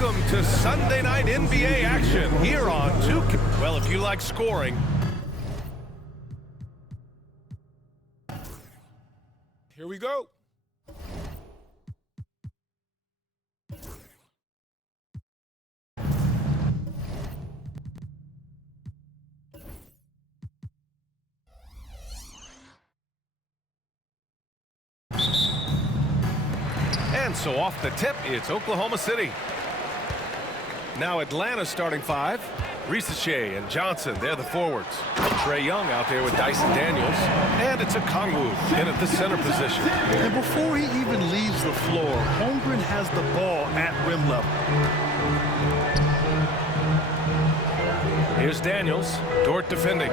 Welcome to Sunday night NBA action here on 2K. Well, if you like scoring, here we go. And so off the tip, it's Oklahoma City. Now Atlanta's starting five. Risacher and Johnson, they're the forwards. Trae Young out there with Dyson Daniels. And it's Okongwu in at the center position. And before he even leaves the floor, Holmgren has the ball at rim level. Here's Daniels. Dort defending.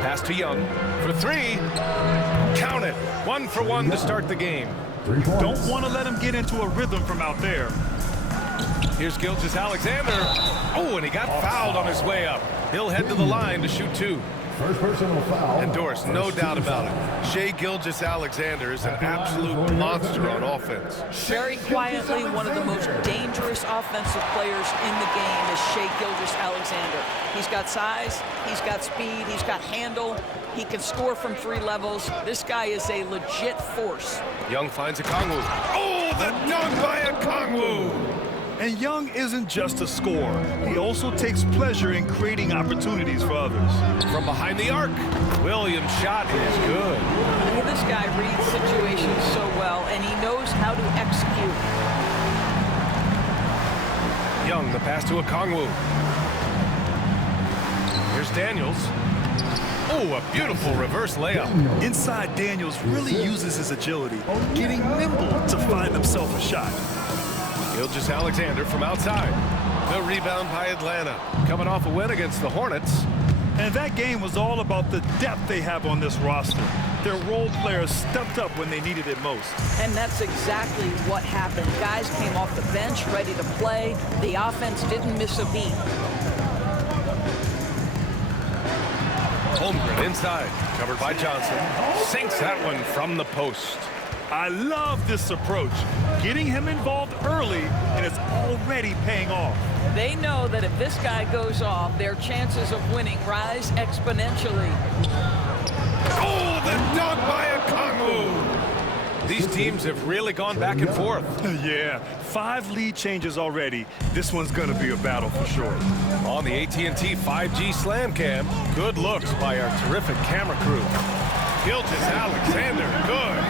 Pass to Young for three. Count it. 1 for 1 to start the game. Don't want to let him get into a rhythm from out there. Here's Gilgeous-Alexander. Oh, and he got fouled on his way up. He'll head to the line to shoot 2. First personal foul. And Doris, no doubt about it. Shai Gilgeous-Alexander is an absolute monster on offense. Very quietly, one of the most dangerous offensive players in the game is Shai Gilgeous-Alexander. He's got size, he's got speed, he's got handle. He can score from 3 levels. This guy is a legit force. Young finds Okongwu. Oh, the dunk by Okongwu! And Young isn't just a scorer. He also takes pleasure in creating opportunities for others. From behind the arc, Williams' shot is good. This guy reads situations so well, and he knows how to execute. Young, the pass to Okongwu. Here's Daniels. Oh, a beautiful reverse layup. Inside, Daniels really uses his agility, getting nimble to find himself a shot. Gilgeous-Alexander from outside. The rebound by Atlanta. Coming off a win against the Hornets. And that game was all about the depth they have on this roster. Their role players stepped up when they needed it most. And that's exactly what happened. Guys came off the bench ready to play. The offense didn't miss a beat. Holmgren inside. Covered by Johnson. Sinks that one from the post. I love this approach. Getting him involved early, and it's already paying off. They know that if this guy goes off, their chances of winning rise exponentially. Oh, the dunk by Okongwu! These teams have really gone back and forth. Yeah, 5 lead changes already. This one's going to be a battle for sure. On the AT&T 5G Slam Cam, good looks by our terrific camera crew. Gilgeous-Alexander, good.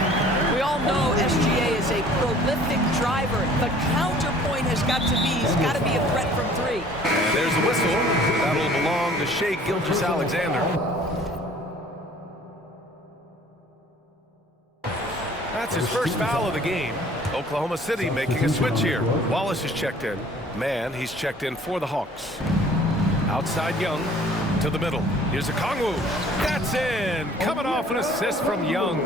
We all know SGA is a prolific driver. The counterpoint has got to be, he's got to be a threat from 3. And there's a whistle. That'll belong to Shai Gilgeous-Alexander. That's his first foul of the game. Oklahoma City making a switch here. Wallace is checked in. Man, he's checked in for the Hawks. Outside Young to the middle. Here's Okongwu. That's in. Coming off an assist from Young.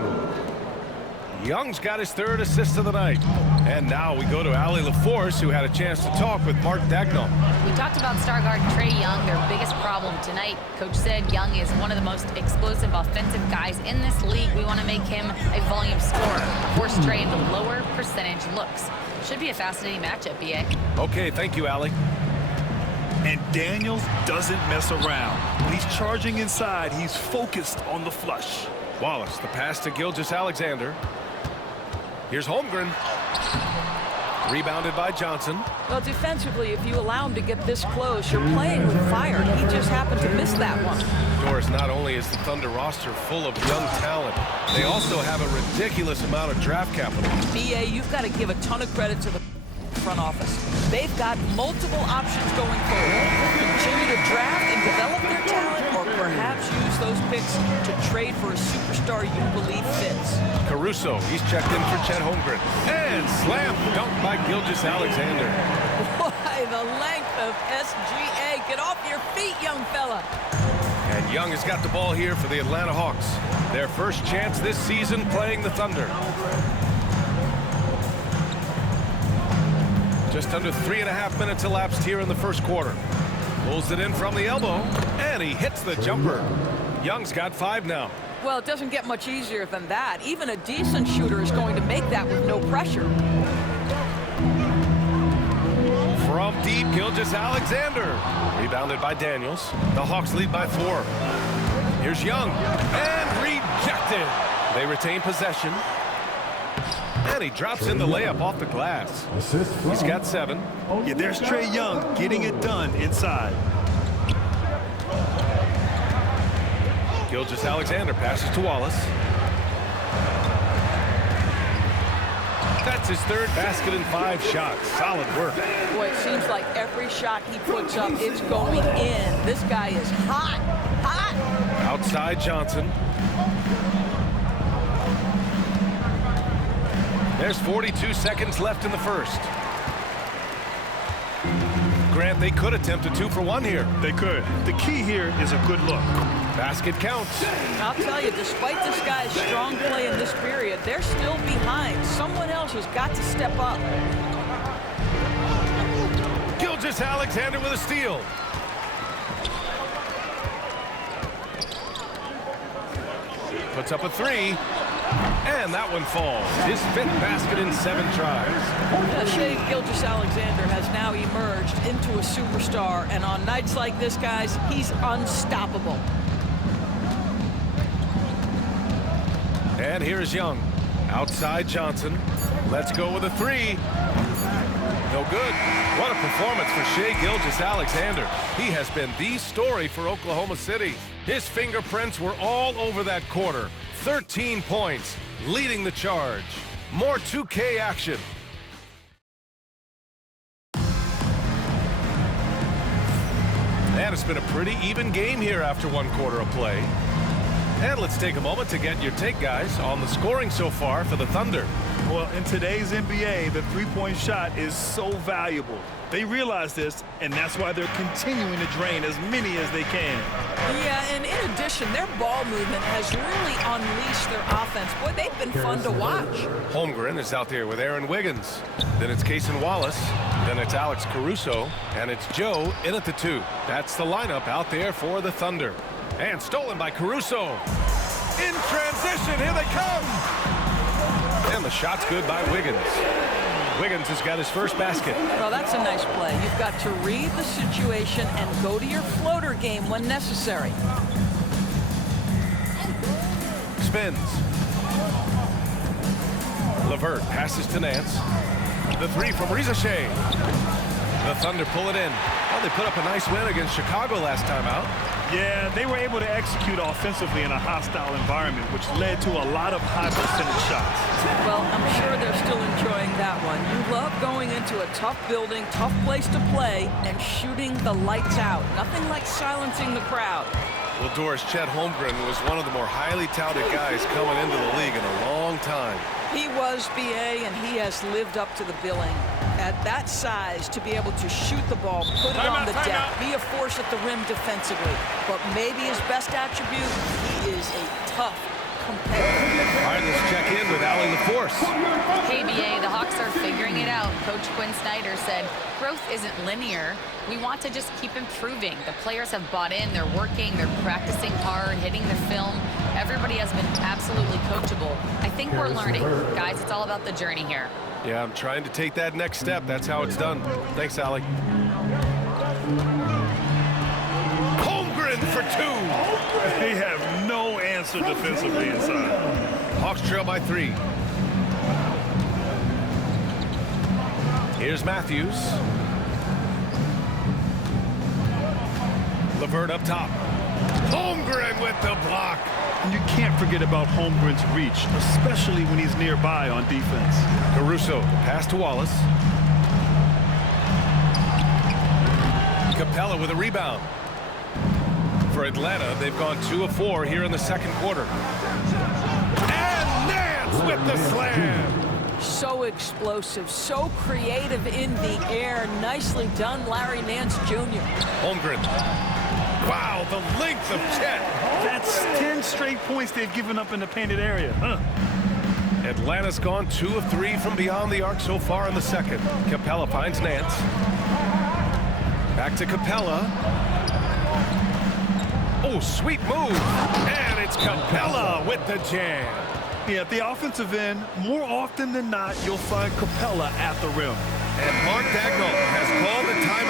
Young's got his 3rd assist of the night. And now we go to Allie LaForce, who had a chance to talk with Mark Daigneault. We talked about star guard Trae Young, their biggest problem tonight. Coach said Young is one of the most explosive offensive guys in this league. We want to make him a volume scorer. Force Trae into lower percentage looks. Should be a fascinating matchup, BA. Okay, thank you, Allie. And Daniels doesn't mess around. When he's charging inside, he's focused on the flush. Wallace, the pass to Gilgeous-Alexander. Here's Holmgren. Rebounded by Johnson. Well, defensively, if you allow him to get this close, you're playing with fire. He just happened to miss that one. Doris, not only is the Thunder roster full of young talent, they also have a ridiculous amount of draft capital. BA, you've got to give a ton of credit to the front office. They've got multiple options going forward. Continue to draft and develop their talent, or perhaps use those picks to trade for a superstar you believe fits. Caruso, he's checked in for Chet Holmgren. And slam dunk by Gilgeous-Alexander. Why, the length of SGA. Get off your feet, young fella. And Young has got the ball here for the Atlanta Hawks. Their first chance this season playing the Thunder. Just under 3.5 minutes elapsed here in the first quarter. Pulls it in from the elbow, and he hits the jumper. Young's got 5 now. Well, it doesn't get much easier than that. Even a decent shooter is going to make that with no pressure. deep. Gilgeous-Alexander. Rebounded by Daniels. The Hawks lead by 4. Here's Young. And rejected. They retain possession. And he drops in the layup off the glass. He's got 7. Yeah, there's Trae Young getting it done inside. Gilgeous-Alexander passes to Wallace. That's his 3rd basket in 5 shots. Solid work. Boy, it seems like every shot he puts up, it's going in. This guy is hot, hot. Outside Johnson. There's 42 seconds left in the first. Grant, they could attempt a 2-for-1 here. They could. The key here is a good look. Basket counts. I'll tell you, despite this guy's strong play in this period, they're still behind. Someone else has got to step up. Gilgeous-Alexander with a steal. Puts up a 3. And that one falls. His 5th basket in 7 tries. Shai Gilgeous-Alexander has now emerged into a superstar, and on nights like this, guys, he's unstoppable. And here's Young. Outside Johnson. Let's go with a 3. No good. What a performance for Shai Gilgeous-Alexander. He has been the story for Oklahoma City. His fingerprints were all over that quarter. 13 points, leading the charge. More 2K action. And it's been a pretty even game here after 1 quarter of play. And let's take a moment to get your take, guys, on the scoring so far for the Thunder. Well, in today's NBA, the 3-point shot is so valuable. They realize this, and that's why they're continuing to drain as many as they can. Yeah, and in addition, their ball movement has really unleashed their offense. Boy, they've been fun to watch. Holmgren is out there with Aaron Wiggins. Then it's Cason Wallace. Then it's Alex Caruso. And it's Joe in at the 2. That's the lineup out there for the Thunder. And stolen by Caruso. In transition, here they come. And the shot's good by Wiggins. Wiggins has got his 1st basket. Well, that's a nice play. You've got to read the situation and go to your floater game when necessary. Spins. LeVert passes to Nance. The 3 from Reza Shea. The Thunder pull it in. Well, they put up a nice win against Chicago last time out. Yeah, they were able to execute offensively in a hostile environment, which led to a lot of high percentage shots. Well, I'm sure they're still enjoying that one. You love going into a tough building, tough place to play, and shooting the lights out. Nothing like silencing the crowd. Well, Doris, Chet Holmgren was one of the more highly touted guys coming into the league in a long time. He was, BA, and he has lived up to the billing. At that size, to be able to shoot the ball, put it on the deck, be a force at the rim defensively. But maybe his best attribute, he is a tough competitor. All right, let's check in with Allie LaForce. Hey, BA, the Hawks are figuring it out. Coach Quinn Snyder said, growth isn't linear. We want to just keep improving. The players have bought in. They're working. They're practicing hard, hitting the film. Everybody has been absolutely coachable. I think we're learning. Guys, it's all about the journey here. Yeah, I'm trying to take that next step. That's how it's done. Thanks, Allie. Holmgren for 2. They have no answer defensively inside. Hawks trail by 3. Here's Matthews. LeVert up top. Holmgren with the block. And you can't forget about Holmgren's reach, especially when he's nearby on defense. Caruso, pass to Wallace. Capella with a rebound. For Atlanta, they've gone 2 of 4 here in the 2nd quarter. And Nance with the slam. So explosive, so creative in the air. Nicely done, Larry Nance Jr. Holmgren. Wow, the length of Chet. That's 10 straight points they've given up in the painted area. Atlanta's gone 2 of 3 from beyond the arc so far in the 2nd. Capella finds Nance. Back to Capella. Oh, sweet move. And it's Capella with the jam. Yeah, at the offensive end, more often than not, you'll find Capella at the rim. And Mark Daigneault has called the time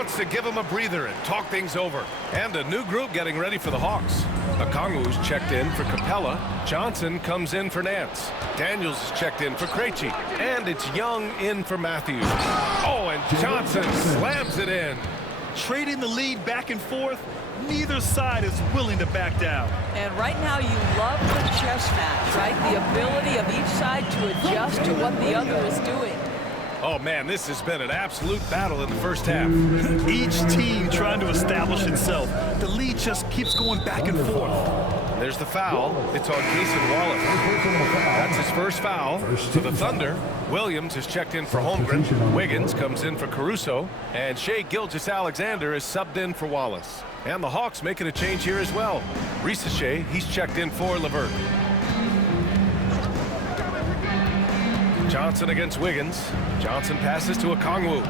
wants to give him a breather and talk things over. And a new group getting ready for the Hawks. Okongwu's checked in for Capella. Johnson comes in for Nance. Daniels is checked in for Krejci. And it's Young in for Matthews. Oh, and Johnson slams it in. Trading the lead back and forth, neither side is willing to back down. And right now you love the chess match, right? The ability of each side to adjust to what the other is doing. Oh, man, this has been an absolute battle in the first half. Each team trying to establish itself. The lead just keeps going back and forth. There's the foul. It's on Cason Wallace. That's his first foul for the Thunder. Williams is checked in for Holmgren. Wiggins comes in for Caruso. And Shai Gilgeous-Alexander is subbed in for Wallace. And the Hawks making a change here as well. Risacher, he's checked in for LeVert. Johnson against Wiggins. Johnson passes to Okongwu.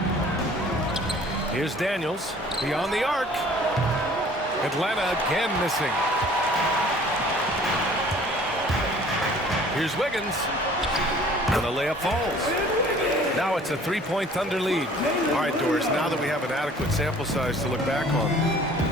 Here's Daniels beyond the arc. Atlanta again missing. Here's Wiggins. And the layup falls. Now it's a three-point Thunder lead. All right, Doris, now that we have an adequate sample size to look back on,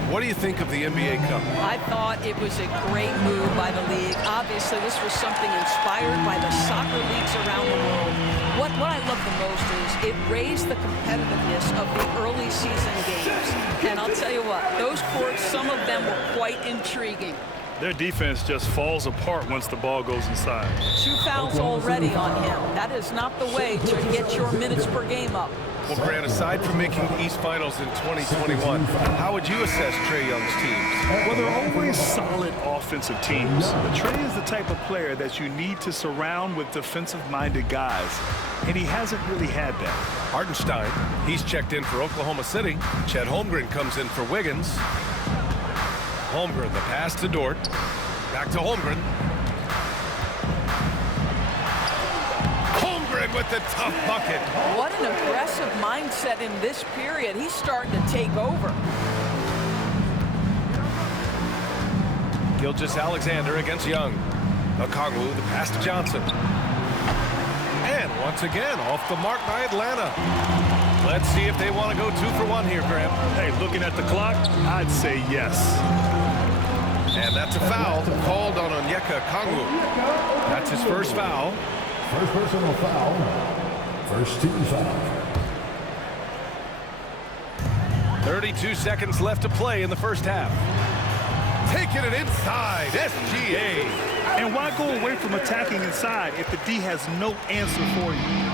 what do you think of the NBA Cup? I thought it was a great move by the league. Obviously, this was something inspired by the soccer leagues around the world. What I love the most is it raised the competitiveness of the early season games. And I'll tell you what, those courts, some of them were quite intriguing. Their defense just falls apart once the ball goes inside. 2 fouls already on him. That is not the way to get your minutes per game up. Well, Grant, aside from making the East Finals in 2021, how would you assess Trae Young's teams? Well, they're always solid offensive teams. But Trae is the type of player that you need to surround with defensive-minded guys, and he hasn't really had that. Hartenstein, he's checked in for Oklahoma City. Chet Holmgren comes in for Wiggins. Holmgren, the pass to Dort. Back to Holmgren. Holmgren with the tough bucket. What an aggressive mindset in this period. He's starting to take over. Gilgeous-Alexander against Young. Okongwu, the pass to Johnson. And once again, off the mark by Atlanta. Let's see if they want to go 2 for 1 here, Graham. Hey, looking at the clock, I'd say yes. And that's a foul called on Onyeka Okongwu. That's his first foul. First personal foul. First team foul. 32 seconds left to play in the first half. Taking it inside, SGA. And why go away from attacking inside if the D has no answer for you?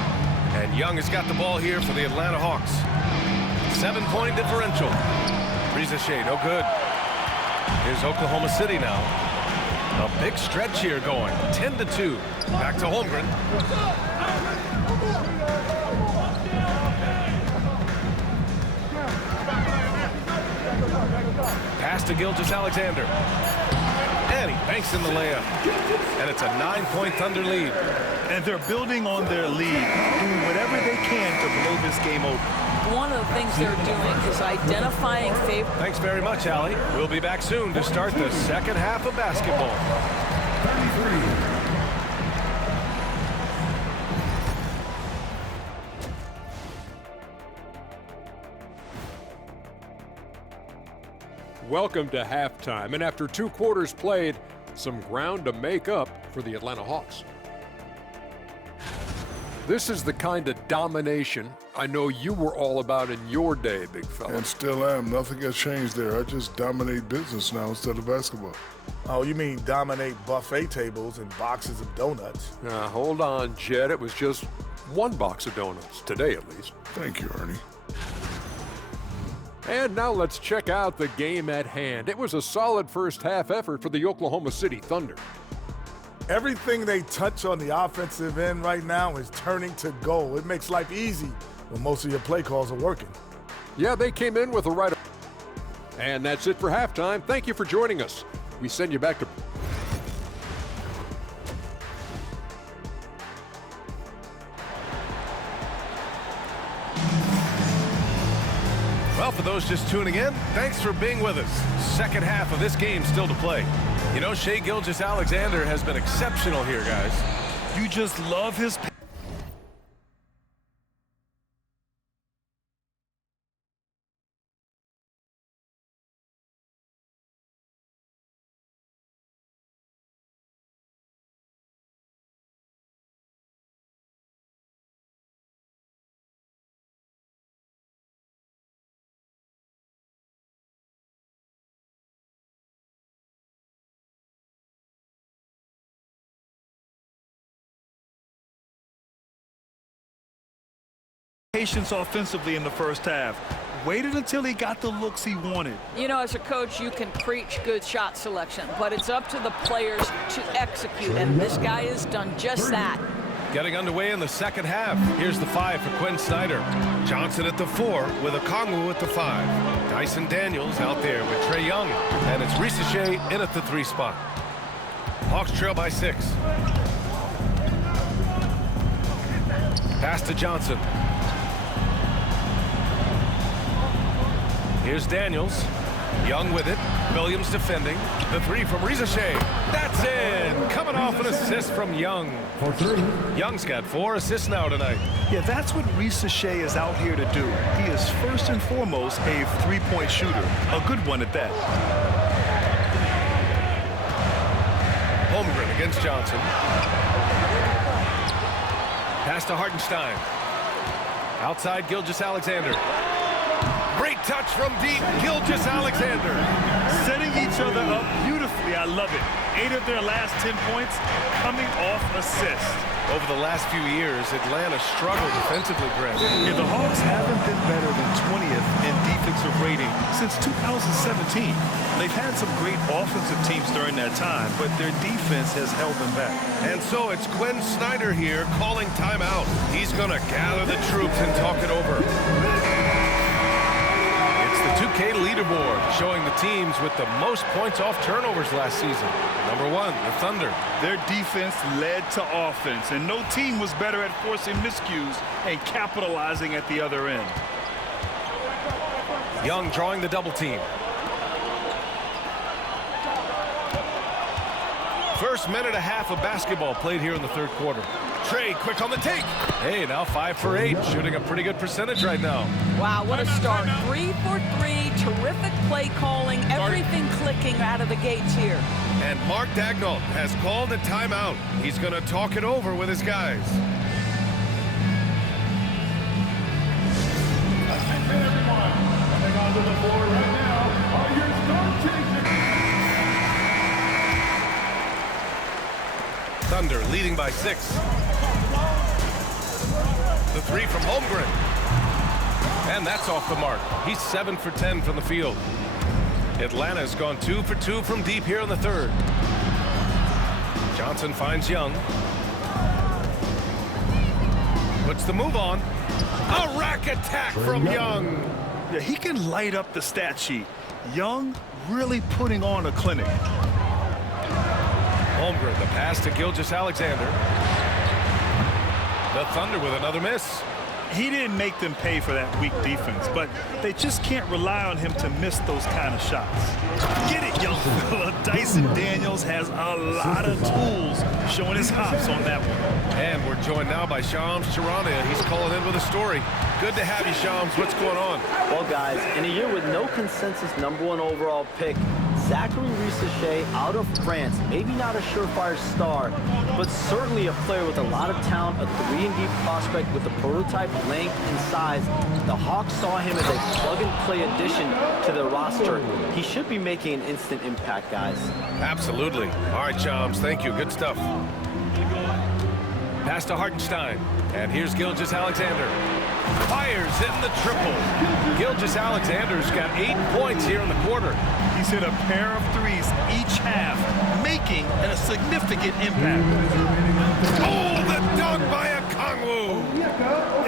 And Young has got the ball here for the Atlanta Hawks. 7-point differential. Risacher, no good. Here's Oklahoma City now. A big stretch here going. 10-2. Back to Holmgren. Pass to Gilgeous-Alexander. And he banks in the layup. And it's a 9-point Thunder lead. And they're building on their lead, doing whatever they can to blow this game open. One of the things they're doing is identifying favor. Thanks very much, Allie. We'll be back soon to start the second half of basketball. 33. Welcome to halftime, and after 2 quarters played, some ground to make up for the Atlanta Hawks. This is the kind of domination I know you were all about in your day, big fella. And still am. Nothing has changed there. I just dominate business now instead of basketball. Oh, you mean dominate buffet tables and boxes of donuts? Now, hold on, Jed. It was just 1 box of donuts, today at least. Thank you, Ernie. And now let's check out the game at hand. It was a solid first half effort for the Oklahoma City Thunder. Everything they touch on the offensive end right now is turning to goal. It makes life easy when most of your play calls are working. Yeah, they came in with the right. And that's it for halftime. Thank you for joining us. We send you back to... Well, for those just tuning in, thanks for being with us. Second half of this game still to play. You know, Shai Gilgeous-Alexander has been exceptional here, guys. You just love his Patience offensively in the first half. Waited until he got the looks he wanted. You know, as a coach, you can preach good shot selection, but it's up to the players to execute, and this guy has done just that. Getting underway in the second half. Here's the 5 for Quinn Snyder. Johnson at the 4 with Okongwu at the 5. Dyson Daniels out there with Trae Young. And it's Risacher in at the 3 spot. Hawks trail by 6. Pass to Johnson. Here's Daniels. Young with it. Williams defending. The 3 from Risacher. That's in. Coming off an assist from Young. For 3. Young's got 4 assists now tonight. Yeah, that's what Risacher is out here to do. He is first and foremost a three-point shooter. A good one at that. Holmgren against Johnson. Pass to Hartenstein. Outside Gilgeous-Alexander. Great touch from deep, Gilgeous-Alexander. Setting each other up beautifully. I love it. 8 of their last 10 points coming off assists. Over the last few years, Atlanta struggled defensively, Grant. Yeah, the Hawks haven't been better than 20th in defensive rating since 2017. They've had some great offensive teams during that time, but their defense has held them back. And so it's Quinn Snyder here calling timeout. He's going to gather the troops and talk it over. The 2K leaderboard showing the teams with the most points off turnovers last season. Number 1, the Thunder. Their defense led to offense, and no team was better at forcing miscues and capitalizing at the other end. Young drawing the double team. First minute and a half of basketball played here in the third quarter. Trae quick on the take. Hey, now 5 for 8, shooting a pretty good percentage right now. Wow, what a start. 3 for 3, terrific play calling, everything clicking out of the gates here. And Mark Daigneault has called a timeout. He's going to talk it over with his guys. Everyone, coming onto the floor right now are your start changers. Thunder leading by 6. The 3 from Holmgren. And that's off the mark. He's 7 for 10 from the field. Atlanta's gone 2 for 2 from deep here in the third. Johnson finds Young. Puts the move on. A rack attack from Young. Yeah, he can light up the stat sheet. Young really putting on a clinic. Holmgren, the pass to Gilgeous-Alexander. The Thunder with another miss. He didn't make them pay for that weak defense, but they just can't rely on him to miss those kind of shots. Get it, young fella. Dyson Daniels has a lot of tools, showing his hops on that one. And we're joined now by Shams Charania. He's calling in with a story. Good to have you, Shams. What's going on? Well, guys, in a year with no consensus #1 overall pick, Zachary Risacher out of France, maybe not a surefire star, but certainly a player with a lot of talent, a 3-and-D prospect with a prototype length and size. The Hawks saw him as a plug-and-play addition to their roster. He should be making an instant impact, guys. Absolutely. All right, Shams, thank you. Good stuff. Pass to Hartenstein. And here's Gilgeous-Alexander. Fires in the triple. Gilgeous-Alexander's got 8 points here in the quarter. He's hit a pair of threes each half, making a significant impact. Oh, the dunk by Okongwu.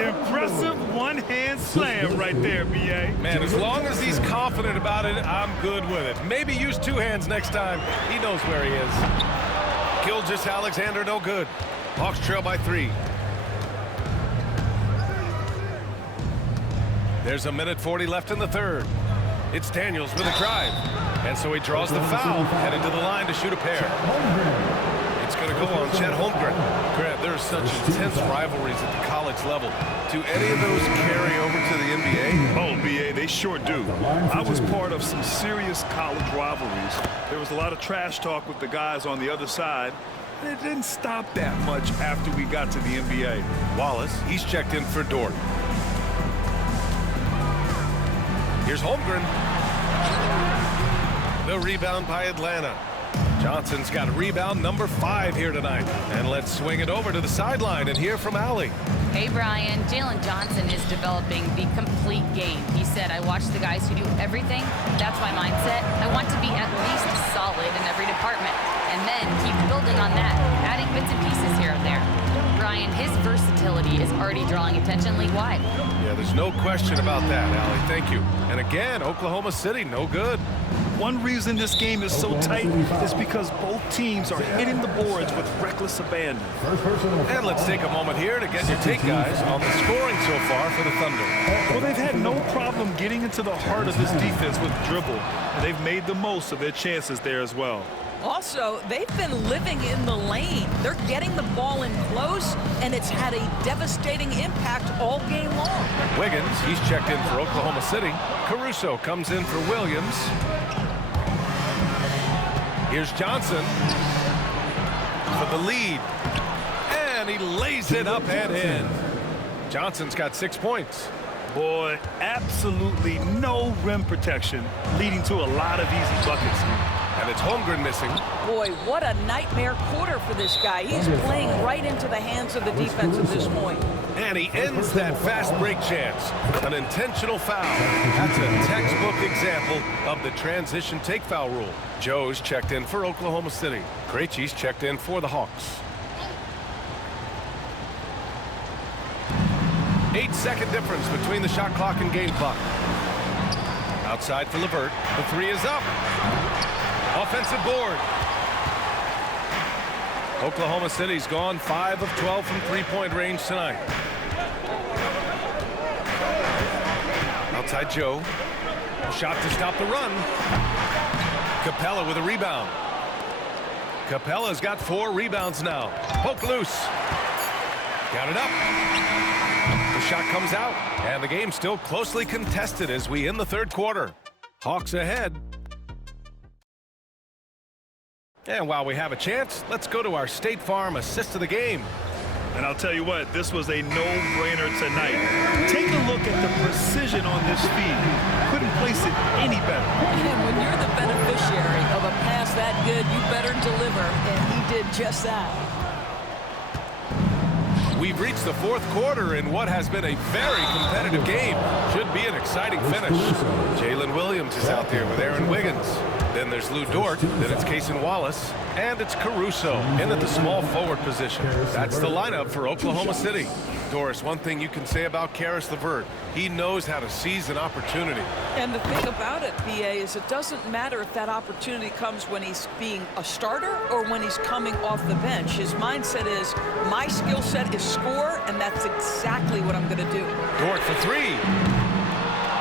Impressive one-hand slam right there, B.A. Man, as long as he's confident about it, I'm good with it. Maybe use 2 hands next time. He knows where he is. Gilgeous-Alexander, no good. Hawks trail by 3. There's a minute 40 left in the third. It's Daniels with a drive. And so he draws the foul, headed to the line to shoot a pair. It's going to go on Chet Holmgren. Grant, there are such intense rivalries at the college level. Do any of those carry over to the NBA? Oh, B.A., they sure do. I was part of some serious college rivalries. There was a lot of trash talk with the guys on the other side. And it didn't stop that much after we got to the NBA. Wallace, he's checked in for Dort. Here's Holmgren. The rebound by Atlanta. Johnson's got rebound number 5 here tonight. And let's swing it over to the sideline and hear from Allie. Hey, Brian. Jalen Johnson is developing the complete game. He said, I watch the guys who do everything. That's my mindset. I want to be at least solid in every department. And then keep building on that, adding bits and pieces here and there. Brian, his versatility is already drawing attention league-wide. Yeah, there's no question about that, Allie. Thank you. And again, Oklahoma City, no good. One reason this game is so tight is because both teams are hitting the boards with reckless abandon. And let's take a moment here to get your take, guys, on the scoring so far for the Thunder. Well, they've had no problem getting into the heart of this defense with dribble, and they've made the most of their chances there as well. Also, they've been living in the lane. They're getting the ball in close, and it's had a devastating impact all game long. Wiggins, he's checked in for Oklahoma City. Caruso comes in for Williams. Here's Johnson for the lead. And he lays it up and in. Johnson's got 6 points. Boy, absolutely no rim protection, leading to a lot of easy buckets. And it's Holmgren missing. Boy, what a nightmare quarter for this guy. He's playing right into the hands of the defense at this point. And he ends that fast break chance. An intentional foul. That's a textbook example of the transition take foul rule. Joe's checked in for Oklahoma City. Krejci's checked in for the Hawks. 8-second difference between the shot clock and game clock. Outside for LeVert. The 3 is up. Offensive board. Oklahoma City's gone 5 of 12 from three-point range tonight. Outside Joe. A shot to stop the run. Capella with a rebound. Capella's got 4 rebounds now. Poke loose. Got it up. The shot comes out. And the game's still closely contested as we end the third quarter. Hawks ahead. And while we have a chance, let's go to our State Farm assist of the game. And I'll tell you what, this was a no-brainer tonight. Take a look at the precision on this feed. Couldn't place it any better. And when you're the beneficiary of a pass that good, you better deliver, and he did just that. We've reached the fourth quarter in what has been a very competitive game. Should be an exciting finish. Jalen Williams is out there with Aaron Wiggins. Then there's Lou Dort. Then it's Cason Wallace. And it's Caruso in at the small forward position. That's the lineup for Oklahoma City. Doris, one thing you can say about Caris LeVert, he knows how to seize an opportunity. And the thing about it, BA, is it doesn't matter if that opportunity comes when he's being a starter or when he's coming off the bench. His mindset is, my skill set is score, and that's exactly what I'm going to do. Dort for 3.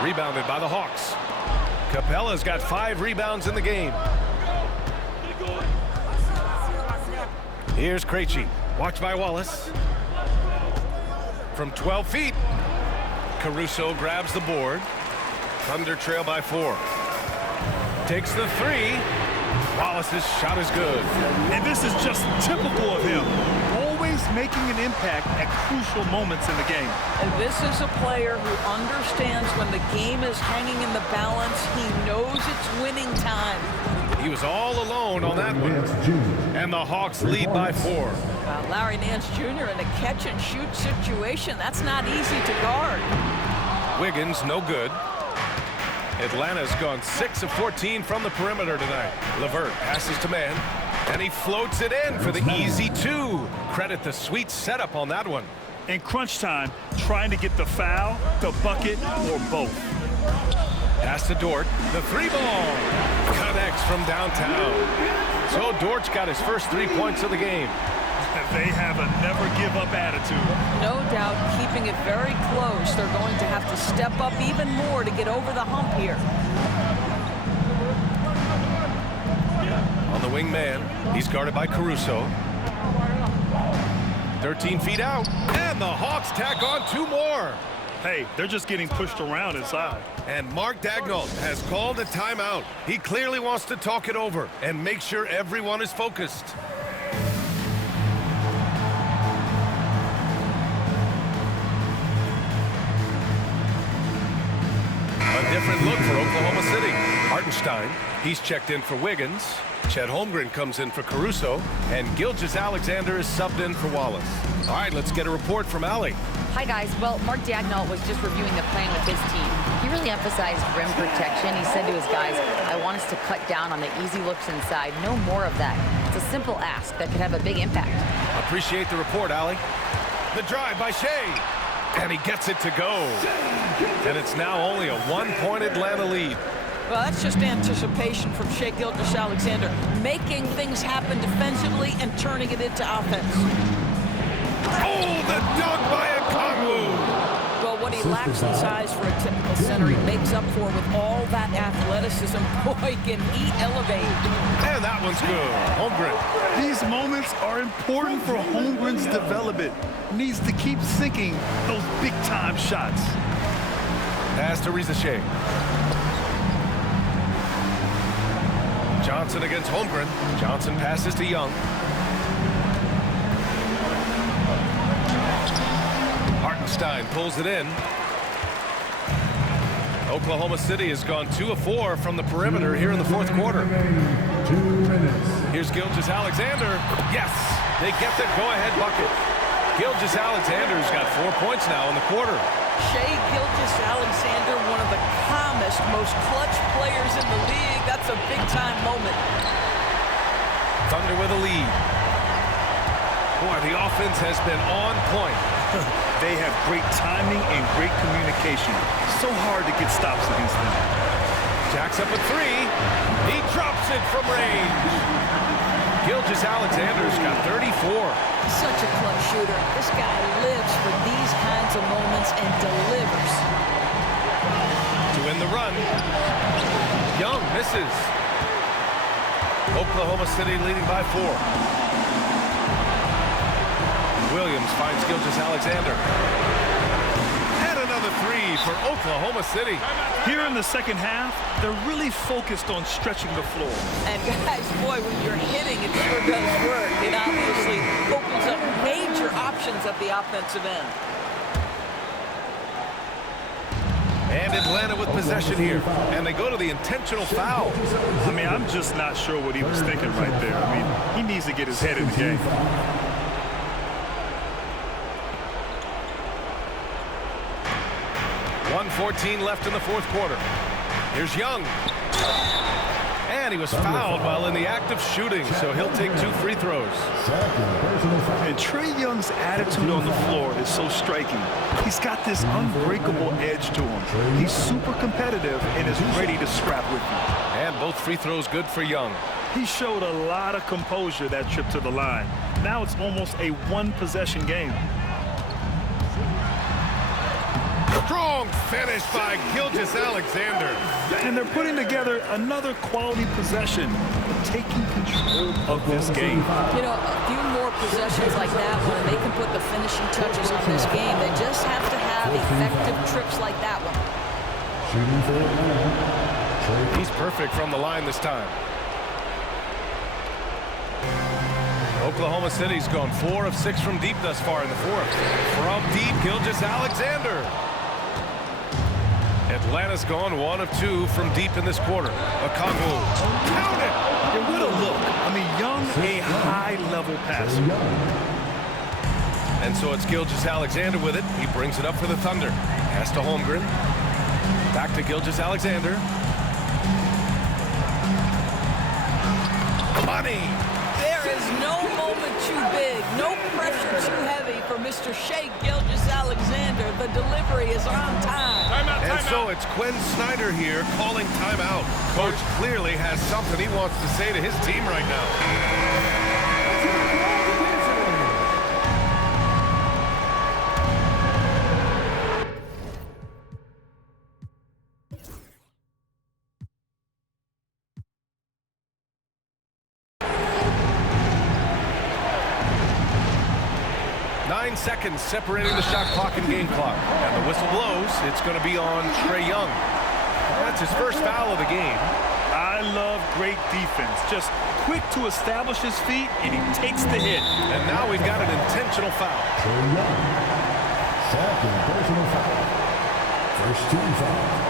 Rebounded by the Hawks. Capella's got 5 rebounds in the game. Here's Krejci. Watched by Wallace. From 12 feet. Caruso grabs the board. Thunder trail by 4. Takes the 3. Wallace's shot is good. And this is just typical of him. Always making an impact at crucial moments in the game. And this is a player who understands when the game is hanging in the balance. He knows it's winning time. He was all alone on that one. And the Hawks lead by 4. Larry Nance Jr. in a catch-and-shoot situation. That's not easy to guard. Wiggins, no good. Atlanta's gone 6 of 14 from the perimeter tonight. LeVert passes to man, and he floats it in for the easy 2. Credit the sweet setup on that one. In crunch time, trying to get the foul, the bucket, or both. Pass to Dort. The 3 ball connects from downtown. So Dort's got his first 3 points of the game. They have a never-give-up attitude. No doubt, keeping it very close. They're going to have to step up even more to get over the hump here. On the wing man, he's guarded by Caruso. 13 feet out, and the Hawks tack on 2 more. Hey, they're just getting pushed around inside. And Mark Daigneault has called a timeout. He clearly wants to talk it over and make sure everyone is focused. A different look for Oklahoma City. Hartenstein, he's checked in for Wiggins. Chet Holmgren comes in for Caruso, and Gilgeous-Alexander is subbed in for Wallace. All right, let's get a report from Allie. Hi, guys. Well, Mark Daigneault was just reviewing the plan with his team. He really emphasized rim protection. He said to his guys, I want us to cut down on the easy looks inside. No more of that. It's a simple ask that could have a big impact. Appreciate the report, Allie. The drive by Shea, and he gets it to go. And it's now only a one-point Atlanta lead. Well, that's just anticipation from Shai Gilgeous-Alexander, making things happen defensively and turning it into offense. Oh, the dunk by Okongwu! Well, what he lacks in size for a typical center, he makes up for with all that athleticism. Boy, can he elevate. And that one's good. Holmgren. These moments are important for Holmgren's development. Needs to keep sinking those big-time shots. Pass to Risa Shea. Johnson against Holmgren. Johnson passes to Young. Hartenstein pulls it in. Oklahoma City has gone 2 of 4 from the perimeter here in the fourth quarter. 2 minutes. Here's Gilgeous-Alexander. Yes, they get the go-ahead bucket. Gilgeous-Alexander's got 4 points now in the quarter. Shai Gilgeous-Alexander, one of the calmest, most clutch players in the league. That's a big-time moment. Thunder with a lead. Boy, the offense has been on point. They have great timing and great communication. So hard to get stops against them. Jacks up a 3. He drops it from range. Gilgeous-Alexander's got 34. Such a clutch shooter. This guy lives for these kinds of moments and delivers. To win the run. Young misses. Oklahoma City leading by 4. Williams finds Gilgeous-Alexander. And another 3 for Oklahoma City. Here in the second half, they're really focused on stretching the floor. And guys, boy, when you're hitting, it sure does work. It obviously opens up major options at the offensive end. And Atlanta with possession here. And they go to the intentional foul. I mean, I'm just not sure what he was thinking right there. I mean, he needs to get his head in the game. 1:14 left in the fourth quarter. Here's Young. And he was fouled while in the act of shooting, so he'll take 2 free throws. And Trae Young's attitude on the floor is so striking. He's got this unbreakable edge to him. He's super competitive and is ready to scrap with you. And both free throws good for Young. He showed a lot of composure that trip to the line. Now it's almost a one-possession game. Strong finish by Gilgeous-Alexander. And they're putting together another quality possession, taking control of this game. You know, a few more possessions like that one, and they can put the finishing touches on this game. They just have to have effective trips like that one. Shooting for Atlanta. He's perfect from the line this time. Oklahoma City's gone 4 of 6 from deep thus far in the fourth. From deep, Gilgeous-Alexander. Atlanta's gone 1 of 2 from deep in this quarter. Okongwu. Count it! And what a look. I mean, Young, a high-level passer. And so it's Gilgeous-Alexander with it. He brings it up for the Thunder. Pass to Holmgren. Back to Gilgeous-Alexander. Money! There is no moment too big, no pressure too heavy for Mr. Shai Gilgeous-Alexander. The delivery is on time. And so it's Quinn Snyder here calling timeout. Coach clearly has something he wants to say to his team right now. 9 seconds separating the shot clock and game clock. And the whistle blows. It's going to be on Trae Young. That's his first foul of the game. I love great defense. Just quick to establish his feet, and he takes the hit. And now we've got an intentional foul. Trae Young. Second personal foul. First team foul.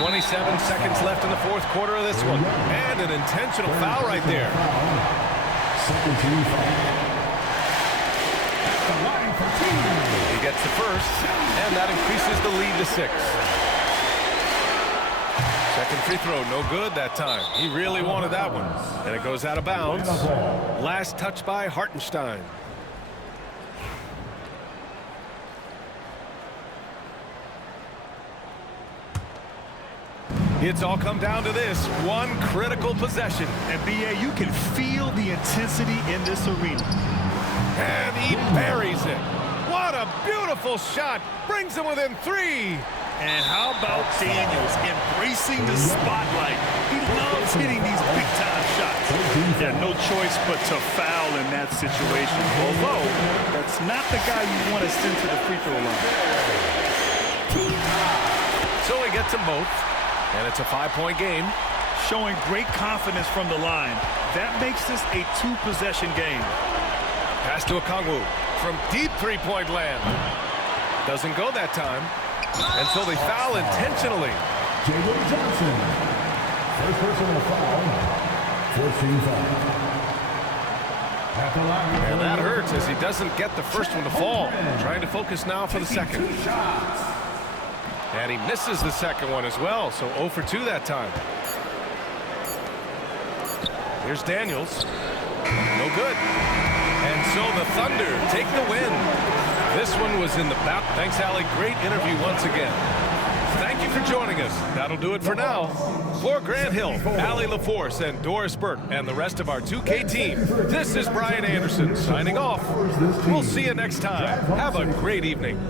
27 seconds left in the fourth quarter of this one. And an intentional foul right there. Second team foul. At the line for two. He gets the first, and that increases the lead to 6. Second free throw, no good that time. He really wanted that one. And it goes out of bounds. Last touch by Hartenstein. It's all come down to this one critical possession. And B.A., you can feel the intensity in this arena. And he buries it. What a beautiful shot. Brings him within 3. And how about Daniels embracing the spotlight? He loves hitting these big-time shots. Yeah, no choice but to foul in that situation. Although, that's not the guy you want to send to the free throw line. So he gets them both. And it's a 5-point game. Showing great confidence from the line. That makes this a 2-possession game. Pass to Okongwu from deep three-point land. Doesn't go that time. And so they foul intentionally. J.J. Johnson. First personal foul. 14 foul. At the line. And that hurts as he doesn't get the first one to fall. Trying to focus now for the second. And he misses the second one as well, so 0 for 2 that time. Here's Daniels. No good. And so the Thunder take the win. This one was in the back. Thanks, Allie. Great interview once again. Thank you for joining us. That'll do it for now. For Grant Hill, Allie LaForce, and Doris Burke, and the rest of our 2K team, this is Brian Anderson signing off. We'll see you next time. Have a great evening.